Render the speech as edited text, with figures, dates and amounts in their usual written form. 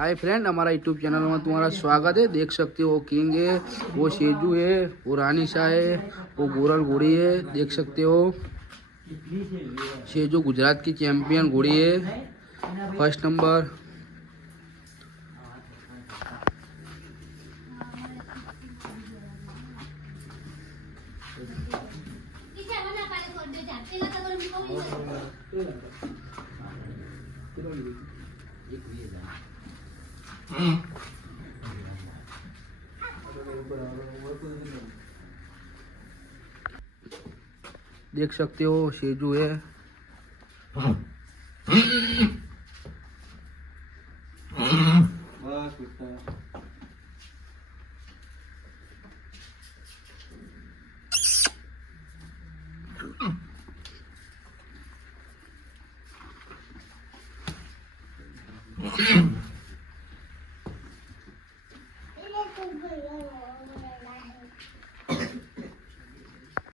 Hi friend, हमारा YouTube channel में तुम्हारा स्वागत है। देख सकते हो किंग है, वो शेजू है, वो रानीशा है, वो गोरल घोड़ी है। देख सकते हो शेजू गुजरात की चैंपियन घोड़ी है, फर्स्ट नंबर। देख सकते हो शेजू है।